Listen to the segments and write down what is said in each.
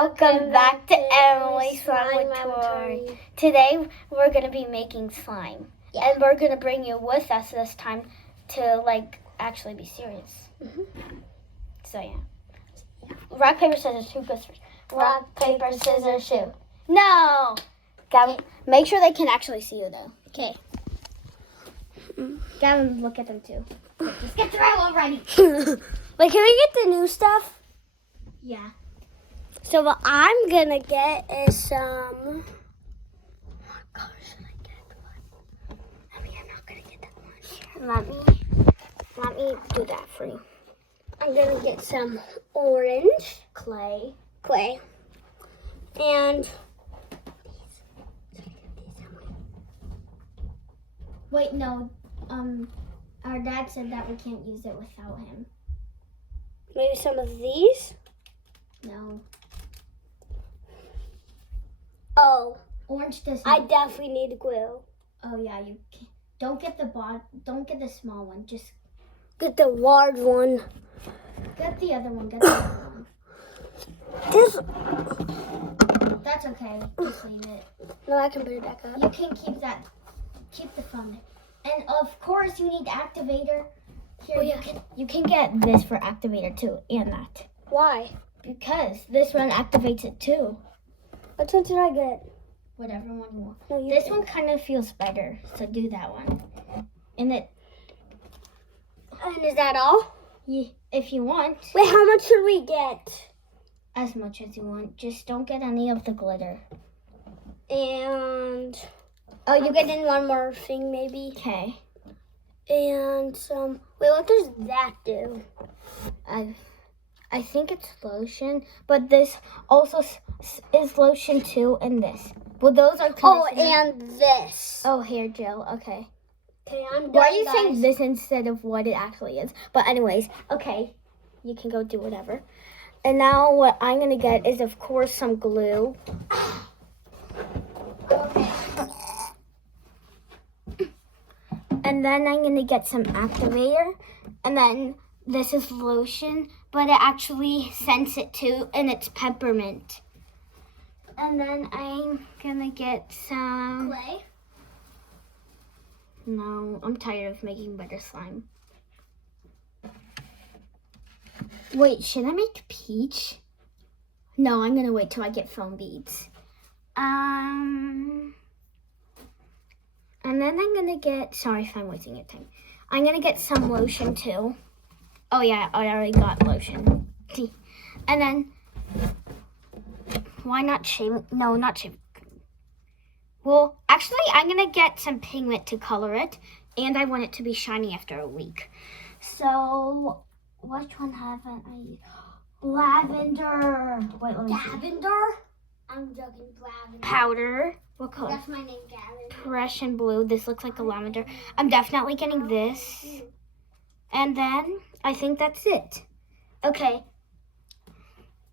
Welcome back to Emily's Slime Laboratory. Today we're going to be making slime. Yeah. And we're going to bring you with us this time to actually be serious. Mm-hmm. So yeah. Rock, paper, scissors, who goes first? Rock, paper, scissors, shoot. No! Gavin, make sure they can actually see you though. Okay. Gavin, look at them too. Just get through already. Wait, can we get the new stuff? Yeah. So what I'm gonna get is some. What color should I get? I mean, I'm not gonna get that one. Let me do that for you. I'm gonna get some orange clay, and Wait, no. Our dad said that we can't use it without him. maybe some of these. No. Oh, Orange does I not. definitely need glue. Oh yeah, you can. Don't get the small one. Just Get the large one. get the other one. Get the other one. This. That's okay. Just leave it. No, I can put it back up. You can keep that. Keep the phone there. And of course, you need activator. Here, Oh, yeah. you can get this for activator too, and that. Why? Because this one activates it too. Which one did I get? Whatever one you want. No, you This did. one kind of feels better, so do that one. And And is that all? if you want, Wait, how much should we get? as much as you want, just don't get any of the glitter. And you get in one more thing maybe. Okay. And some. Wait, what does that do? I think it's lotion, but this also is lotion too, and this. Well, those are. Oh, conditioner. and this. Oh, hair gel. Okay. Okay, I'm done. Why are you guys. saying this instead of what it actually is? But anyways, okay, you can go do whatever. And now what I'm gonna get is, of course, some glue. Okay. And then I'm gonna get some activator. And then this is lotion, but it actually scents it too, and it's peppermint. And then I'm gonna get some. Clay. No, I'm tired of making butter slime. Wait, should I make peach? No, I'm gonna wait till I get foam beads. And then I'm gonna get, sorry if I'm wasting your time. I'm gonna get some lotion too. Oh yeah, I already got lotion. And then, why not shave? No, not shave. Well, actually, I'm gonna get some pigment to color it, and I want it to be shiny after a week. So, which one haven't I used? Lavender. Wait, let me see. Lavender? I'm joking. Lavender. Powder. What color? That's my name, Gavin. Prussian blue. This looks like a lavender. I'm definitely getting this. And then, I think that's it. Okay.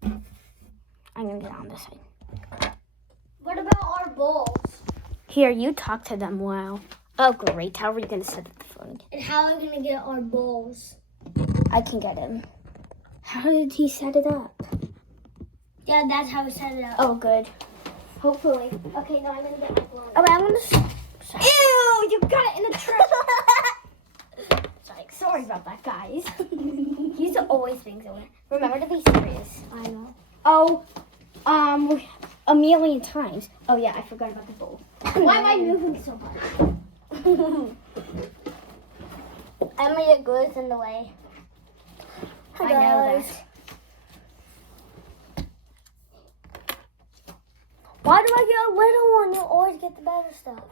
I'm gonna get on this side. What about our bowls? Here, you talk to them. Wow. Oh, great. How are you gonna set up the phone? And how are we gonna get our bowls? I can get him. How did he set it up? Yeah, that's how we set it up. Oh, good. Hopefully. Okay, now I'm gonna get my bowl. Oh, I'm gonna. Ew! You got it in the trash. Sorry about that, guys. He's always being so weird. Remember to be serious. I know. Oh, a million times. Oh yeah, I forgot about the bowl. Why am I moving so hard? Emily, your glue's in the way. I know that. Why do I get a little one? You always get the better stuff.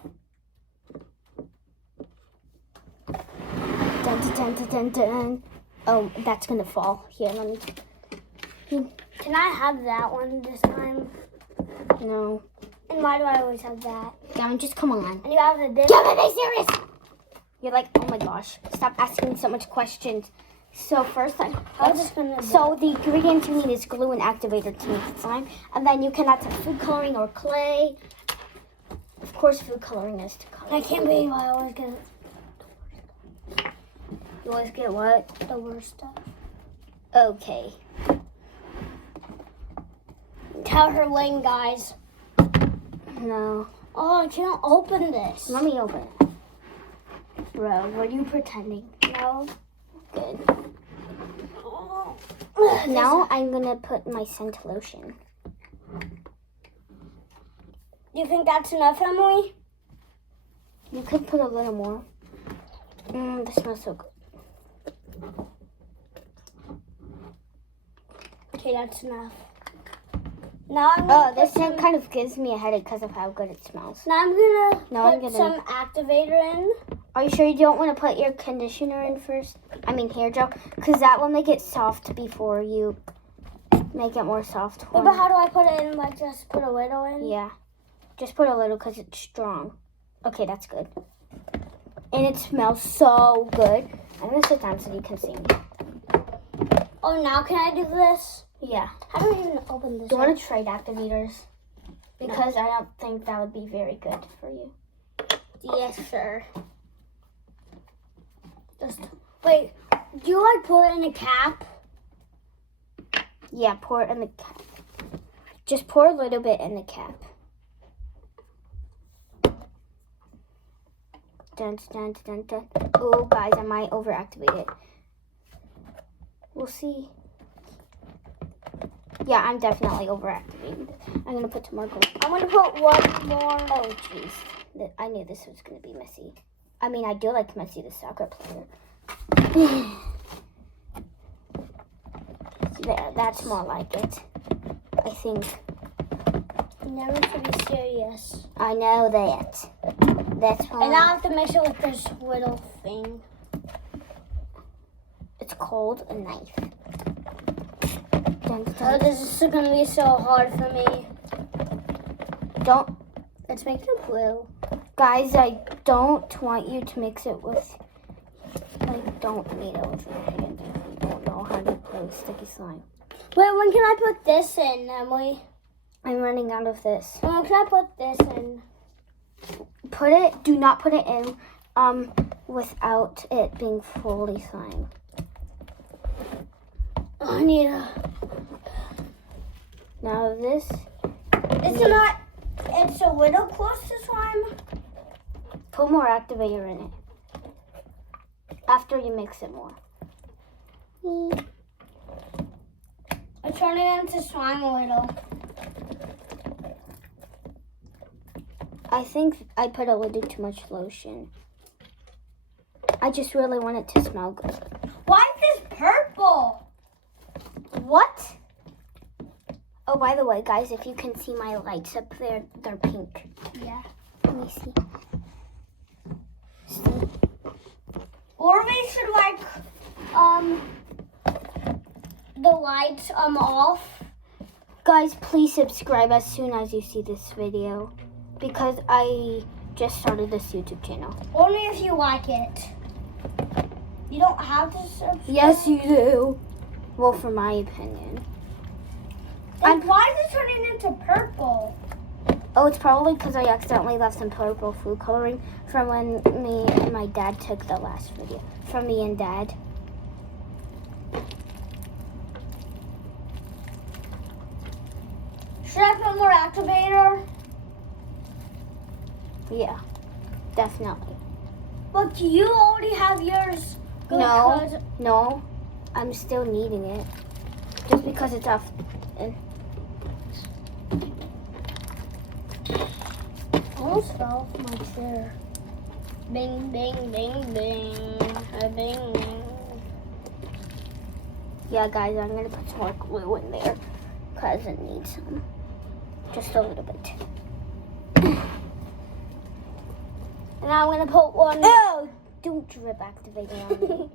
Dun, dun, dun, dun, dun. Oh, that's gonna fall. Here, let me. Can I have that one this time? No. And why do I always have that? Gavin, just come on. And you have the this. Gavin, be serious! You're like, oh my gosh, stop asking so much questions. So first, I'm just gonna. so the ingredients you need is glue and activator to make the slime, and then you can add some food coloring or clay. Of course, food coloring is to color. I can't believe I always get. You always get what? The worst stuff. Okay. out her wing, guys. No. Oh, I can't open this. Let me open it. Bro, were you pretending? No. Good. Oh. Now I'm gonna put my scent lotion. You think that's enough, Emily? You could put a little more. This smells so good. Okay, that's enough. Now I'm Oh, gonna this put scent kind of gives me a headache because of how good it smells. Now I'm gonna Now I'm put gonna- some activator in. Are you sure you don't want to put your conditioner in first? I mean hair gel, because that will make it soft before you make it more soft. Wait, but how do I put it in? Like, just put a little in? Yeah, just put a little because it's strong. Okay, that's good. And it smells so good. I'm gonna sit down so you can see me. Oh, now can I do this? Yeah. How do I even open this? Do you want to trade activators? Because I don't think that would be very good for you. Yes, sir. Just wait. Do you like put it in a cap? Yeah, pour it in the cap. Just pour a little bit in the cap. Dun, dun, dun, dun. Oh, guys, I might overactivate it. We'll see. Yeah, I'm definitely overactivating this. I'm going to put some more gold. I'm gonna put one more. Oh, jeez. I knew this was going to be messy. I mean, I do like Messi, the soccer player. There, that's more like it. I think. Never to be serious. I know that. That's why. And I have to mix it with this little thing. It's called a knife. Dun, Oh, dun. this is gonna be so hard for me. Don't, Let's make it blue. guys, I don't want you to mix it with, like, don't knead it with your hand if you don't know how to play with sticky slime. Wait, when can I put this in, Emily? I'm running out of this. When can I put this in? Do not put it in, without it being fully slime. I need a. Now this, It's not. It's a little close to slime. put more activator in it. After you mix it more. I turned it into slime a little. I think I put a little too much lotion. I just really want it to smell good. Why is this purple? What? Oh, by the way, guys, if you can see my lights up there, they're pink. Yeah. Let me see. Or we should like the lights off. Guys, please subscribe as soon as you see this video. Because I just started this YouTube channel. Only if you like it. You don't have to subscribe. Yes, you do. Well, for my opinion. And why is it turning into purple? Oh, it's probably because I accidentally left some purple food coloring from when me and my dad took the last video. From me and Dad. Should I put more activator? Yeah, definitely. But you already have yours. No. Because- No, I'm still needing it. Just because it's off. I almost fell off my chair. Bing, bing, bing, bing. Bing, bing. Yeah, guys, I'm going to put some more glue in there. Because it needs some. Just a little bit. And I'm going to put one. No! Don't drip activating on me.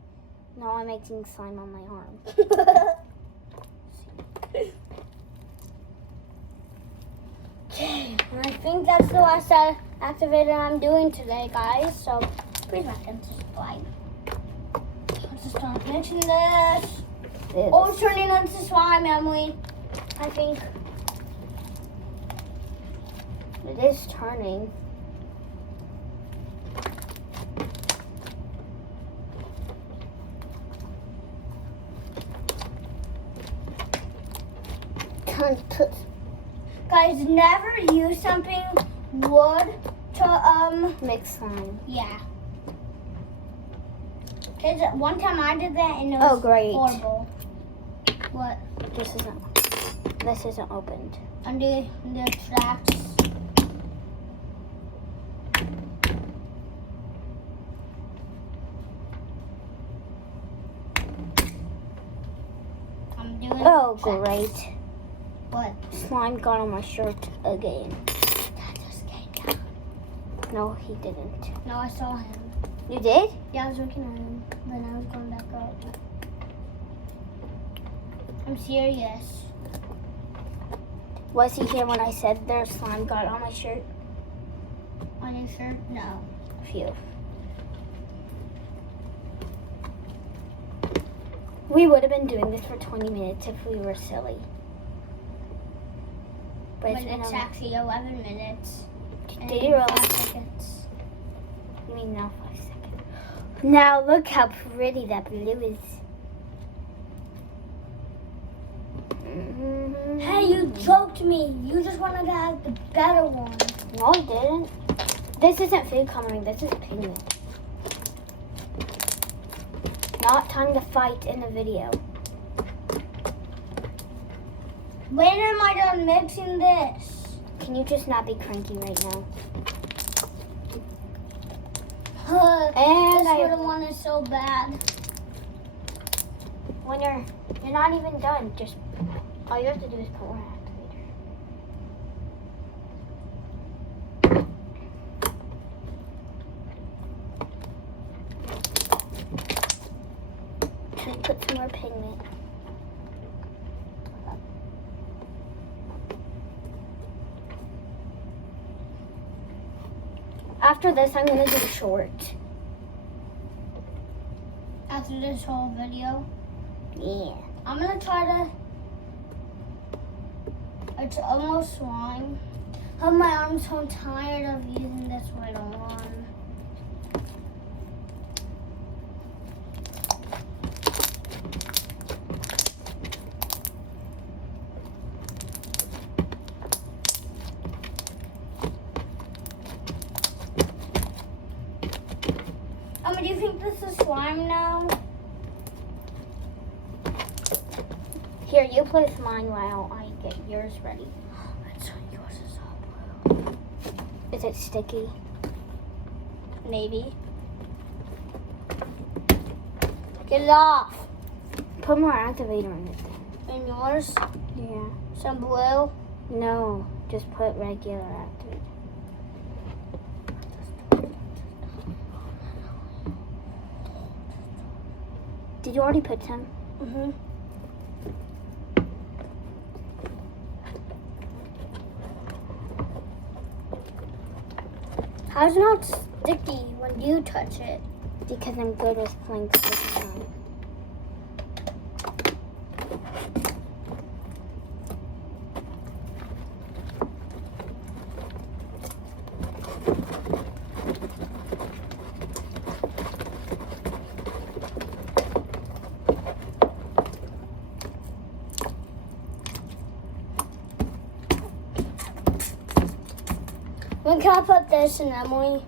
No, I'm making slime on my arm. Okay, I think that's the last activator I'm doing today, guys. So, please back into slime. Let's just start mixing this. Oh, it's turning into slime, Emily. I think. It is turning. Time to put Guys, never use something wood to mix slime. yeah. Cause one time I did that and it was Great. horrible. What? This isn't opened. Under the tracks. I'm doing Oh, tracks. great. What? Slime got on my shirt again. That just came down. No, he didn't. No, I saw him. You did? Yeah, I was looking at him, then I was going back up. I'm serious. Was he here when I said there's slime got on my shirt? On your shirt? No. Phew. We would have been doing this for 20 minutes if we were silly. But But it's actually 11 minutes. Did you realize? 5 seconds. You mean now 5 seconds? Now look how pretty that blue is. Hey, you choked me. You just wanted to have the better one. No, I didn't. This isn't food coloring. This is pigment. Not time to fight in the video. When am I done mixing this? Can you just not be cranky right now? And this little one is so bad. When you're not even done, just all you have to do is put one activator. And put some more pigment. After this, I'm gonna do short. After this whole video, Yeah. I'm gonna try to. It's almost slime. Oh, my arm's so tired of using this right on. Do you think this is slime now? Here, you place mine while I get yours ready. Yours is all blue. Is it sticky? Maybe. Get it off. Put more activator in it. And yours? Yeah. Some blue? No, just put regular activator. Did you already put some? Mm-hmm. How's it not sticky when you touch it? Because I'm good with playing sticky slime. When can I put this in, Emily?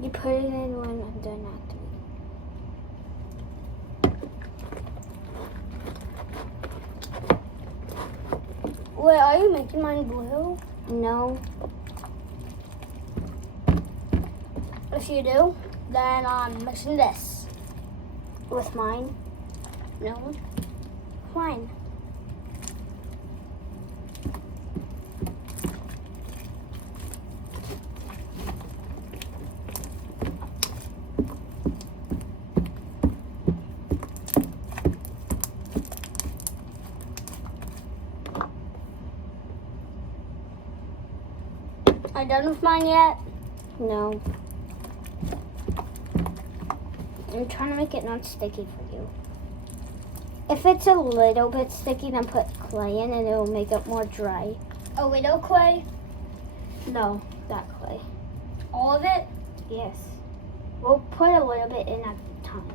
You put it in when I'm done activating. Wait, are you making mine blue? No. If you do, then I'm mixing this. With mine? No. Mine. Are you done with mine yet? No. I'm trying to make it not sticky for you. If it's a little bit sticky, then put clay in and it'll make it more dry. A little clay? No, that clay. All of it? Yes. We'll put a little bit in at a time.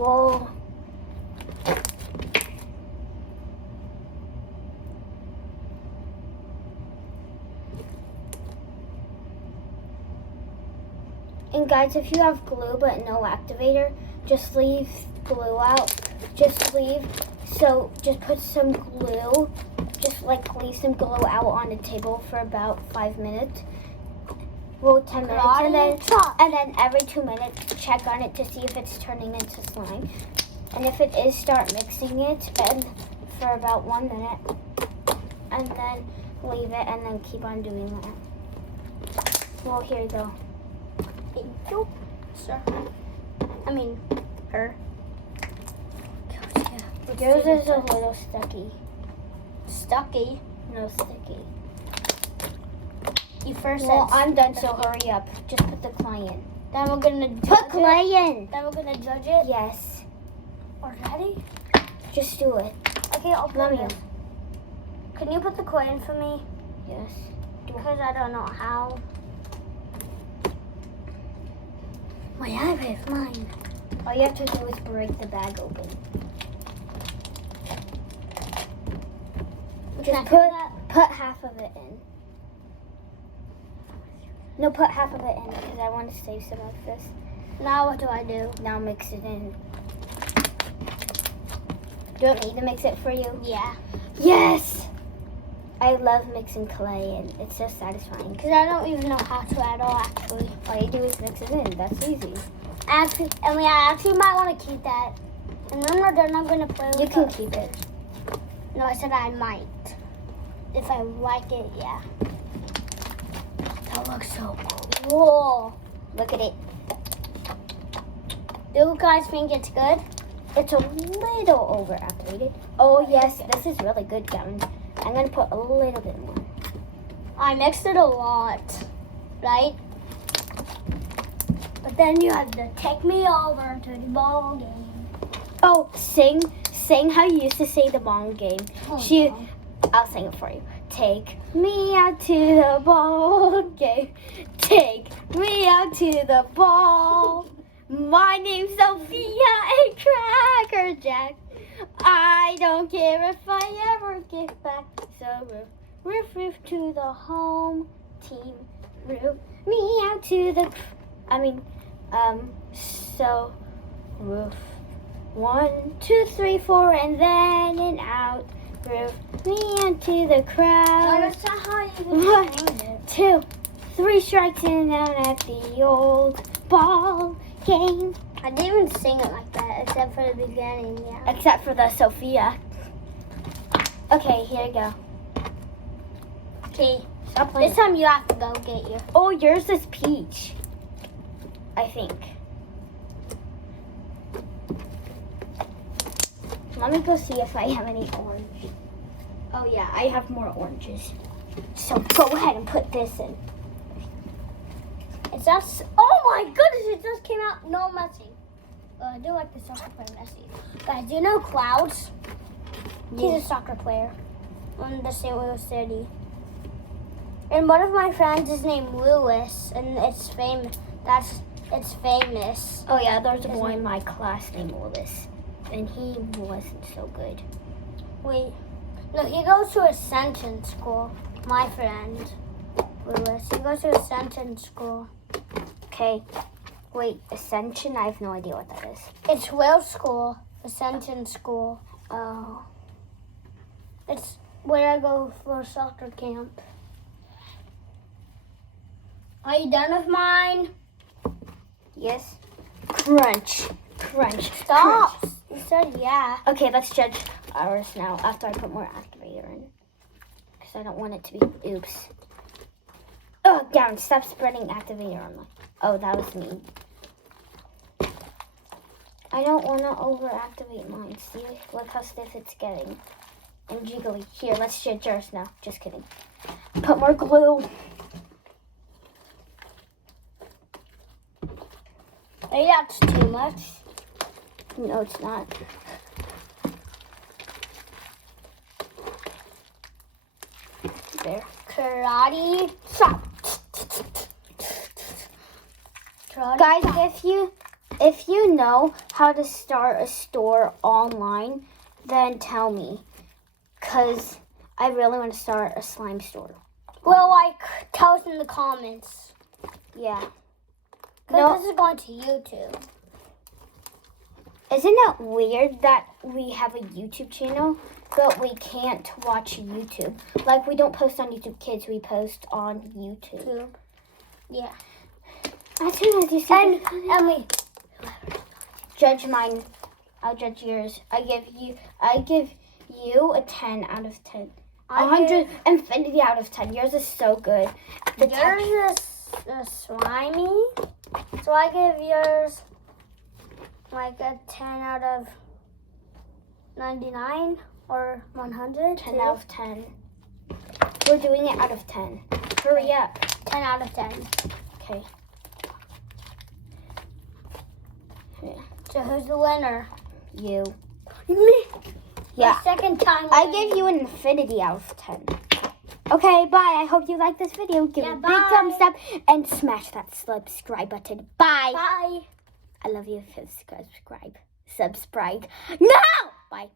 Whoa. And guys, if you have glue but no activator, just leave glue out. Just put some glue, leave some glue out on the table for about 5 minutes. Well, 10 minutes, and then every 2 minutes, check on it to see if it's turning into slime. And if it is, start mixing it for about 1 minute, and then leave it, and then keep on doing that. Well, here you go. Thank you, sir. I mean, her. Yours is a little sticky. Stucky? No, sticky. You first Well, said I'm done, so hurry up. Just put the clay in. Then we're gonna judge Put clay in. Then we're gonna judge it. Yes. Already? Just do it. Okay, I'll put Let me it. Can you put the clay in for me? Yes. Because I don't know how. My iPad's mine. All you have to do is break the bag open. Just put half of it in. No, put half of it in because I want to save some of this. Now what do I do? Now mix it in. Do you want me to mix it for you? Yeah. Yes! I love mixing clay and it's so satisfying. Because I don't even know how to at all, actually. All you do is mix it in. That's easy. Actually, I actually might want to keep that. And when we're done, I'm going to play with You can it. keep it. No, I said I might. If I like it, yeah. That looks so cool. Whoa. Look at it. Do you guys think it's good? It's a little over-activated. Oh, yes. This is really good, Gavin. I'm going to put a little bit more. I mixed it a lot, right? But then you had to take me over to the ball game. Oh, sing how you used to say the ball game. Oh, I'll sing it for you. Take me out to the ball game. Take me out to the ball. My name's Sophia and Cracker Jack. I don't care if I ever get back. So roof to the home team. Roof me out to the. So roof. 1, 2, 3, 4, and then an out. Roof me into the crowd. That's not how you 1, sing it. 2, 3 strikes and down at the old ball game. I didn't even sing it like that, except for the beginning, yeah. Except for the Sophia. Okay, here you go. Okay, Stop playing. this time you have to go get your. Oh, yours is peach. I think. Let me go see if I have any orange. Oh yeah, I have more oranges. So go ahead and put this in. It's just. Oh my goodness! It just came out no messy. I do like the soccer player messy. Guys, do you know Clouds? He's a soccer player on the St. Louis City. And one of my friends is named Lewis, and it's famous. It's famous. Oh yeah, there's a boy in my class named Lewis, and he wasn't so good. Wait, no, he goes to Ascension School. My friend Lewis, he goes to Ascension School. Okay, wait, Ascension? I have no idea what that is. It's Will School, Ascension School. Oh, It's where I go for soccer camp. Are you done with mine? yes. Crunch. Stop. You said yeah. Okay, let's judge ours now after I put more activator in. Because I don't want it to be, oops. Oh, down, stop spreading activator on my, oh, that was me. I don't want to over-activate mine. See, look how stiff it's getting. And jiggly. Here, let's judge ours now. Just kidding. Put more glue. Maybe that's too much. No, it's not. There. Karate chop. Guys, if you If you know how to start a store online, then tell me. Because I really want to start a slime store. Well, tell us in the comments. Yeah. Because this is going to YouTube. Isn't it weird that we have a YouTube channel, but we can't watch YouTube? Like, we don't post on YouTube Kids, we post on YouTube. Yeah. As soon as you see And Emily, judge mine, I'll judge yours. I give you a 10 out of 10. 100 infinity out of 10. Yours is so good. yours is slimy. So I give yours like a 10 out of 99 or 100. 10 out of 10. We're doing it out of 10. Hurry up. 10 out of 10. Okay. Yeah. So who's the winner? You. Me. Yeah. My second time. I gave you an infinity out of 10. Okay, bye. I hope you liked this video. Give it a big thumbs up and smash that subscribe button. Bye. Bye. I love you. Subscribe. No! Bye.